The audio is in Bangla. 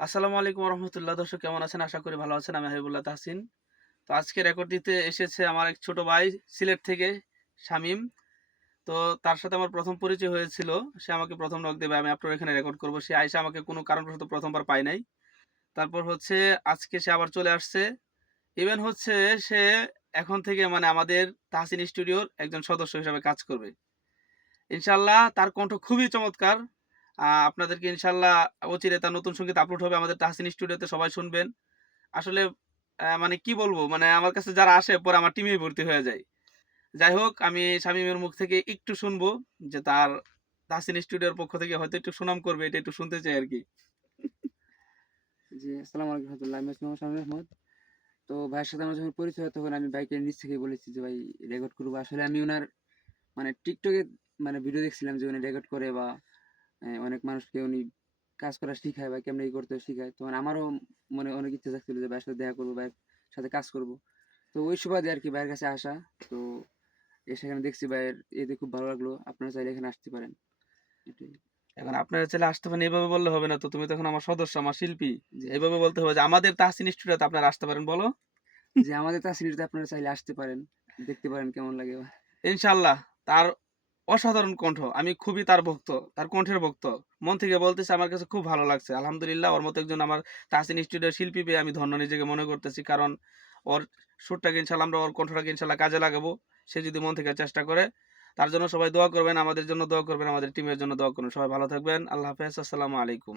আসসালামু আলাইকুম রহমতুল্লাহ। দর্শক কেমন আছেন? আশা করি ভালো আছেন। আমি হাবিবুল্লাহ তাহসিন। তো আজকে রেকর্ড দিতে এসেছে আমার এক ছোট ভাই সিলেট থেকে, শামীম। তো তার সাথে আমার প্রথম পরিচয় হয়েছিল। সে আমাকে প্রথম নক দেবে, আমি আপনার এখানে রেকর্ড করব। সে আইসা আমাকে কোনো কারণবশত প্রথমবার পায় নাই। তারপর হচ্ছে আজকে সে আবার চলে আসছে। ইভেন হচ্ছে সে এখন থেকে মানে আমাদের তাহসিন স্টুডিওর একজন সদস্য হিসাবে কাজ করবে। ইনশাআল্লাহ তার কণ্ঠ খুবই চমৎকার। আপনাদেরকে ইনশাআল্লাহ অচিরে তার নতুন সংগীত আপলোড হবে আমাদের তাহসিন স্টুডিওতে, সবাই শুনবেন। আসলে মানে কি বলবো? মানে আমার কাছে যারা আসে পরে আমার টিমেই ভর্তি হয়ে যায়। যাই হোক, আমি শামীমের মুখ থেকে একটু শুনবো যে তার তাহসিন স্টুডিওর পক্ষ থেকে হয়তো একটু সুনাম করবে, এটা একটু শুনতে চাই আরকি। জি, আসসালামু আলাইকুম রহমতুল্লাহ। আমি হচ্ছি মোহাম্মদ শামীম আহমদ। তো ভাইয়ের সাথে আমার যখন পরিচয় হয় তখন আমি বাইকের নিচ থেকে বলেছি যে ভাই রেকর্ড করবো। আসলে আমি ওনার মানে টিকটকে মানে ভিডিও দেখছিলাম যে উনি রেকর্ড করে বা অনেক মানুষকে উনি কাজ করা শিখায় বা কেমনে করতে হয় শিখায়। তখন আমারও মনে অনেক ইচ্ছা থাকছিল যে ভাইয়ের সাথে দেখা করবো, ভাইয়ের সাথে কাজ করব। তো ওই সুবাদে আর কি ভাইয়ের কাছে আসা। তো সেখানে দেখছি ভাইয়ের এতে খুব ভালো লাগলো। আপনারা চাইলে এখানে আসতে পারেন। এটাই। এখন আপনারা চাইলে আসতে পারেন, এভাবে বললে হবে না তো। তুমি তো এখন আমার সদস্য, আমার শিল্পী। জি, এভাবে বলতে হবে যে আমাদের তাহসিন স্টুডিওতে আপনারা আসতে পারেন, বলো? যে আমাদের তাসিলিতে আপনারা চাইলে আসতে পারেন, দেখতে পারেন কেমন লাগে। ইনশাআল্লাহ তার অসাধারণ কণ্ঠ। আমি খুবই তার ভক্ত, তার কণ্ঠের ভক্ত। মন থেকে বলতেছি, আমার কাছে খুব ভালো লাগছে। আলহামদুলিল্লাহ, ওর মতো একজন আমার তাহসিন স্টুডিওর শিল্পী পেয়ে আমি ধন্য নিজেকে মনে করতেছি। কারণ ওর সুরটাকে ইনশাআল্লাহ, আমরা ওর কণ্ঠটাকে ইনশাআল্লাহ কাজে লাগাবো। সে যদি মন থেকে চেষ্টা করে। তার জন্য সবাই দোয়া করবেন, আমাদের জন্য দোয়া করবেন, আমাদের টিমের জন্য দোয়া করবেন। সবাই ভালো থাকবেন। আল্লাহ হাফেজ। আসসালামু আলাইকুম।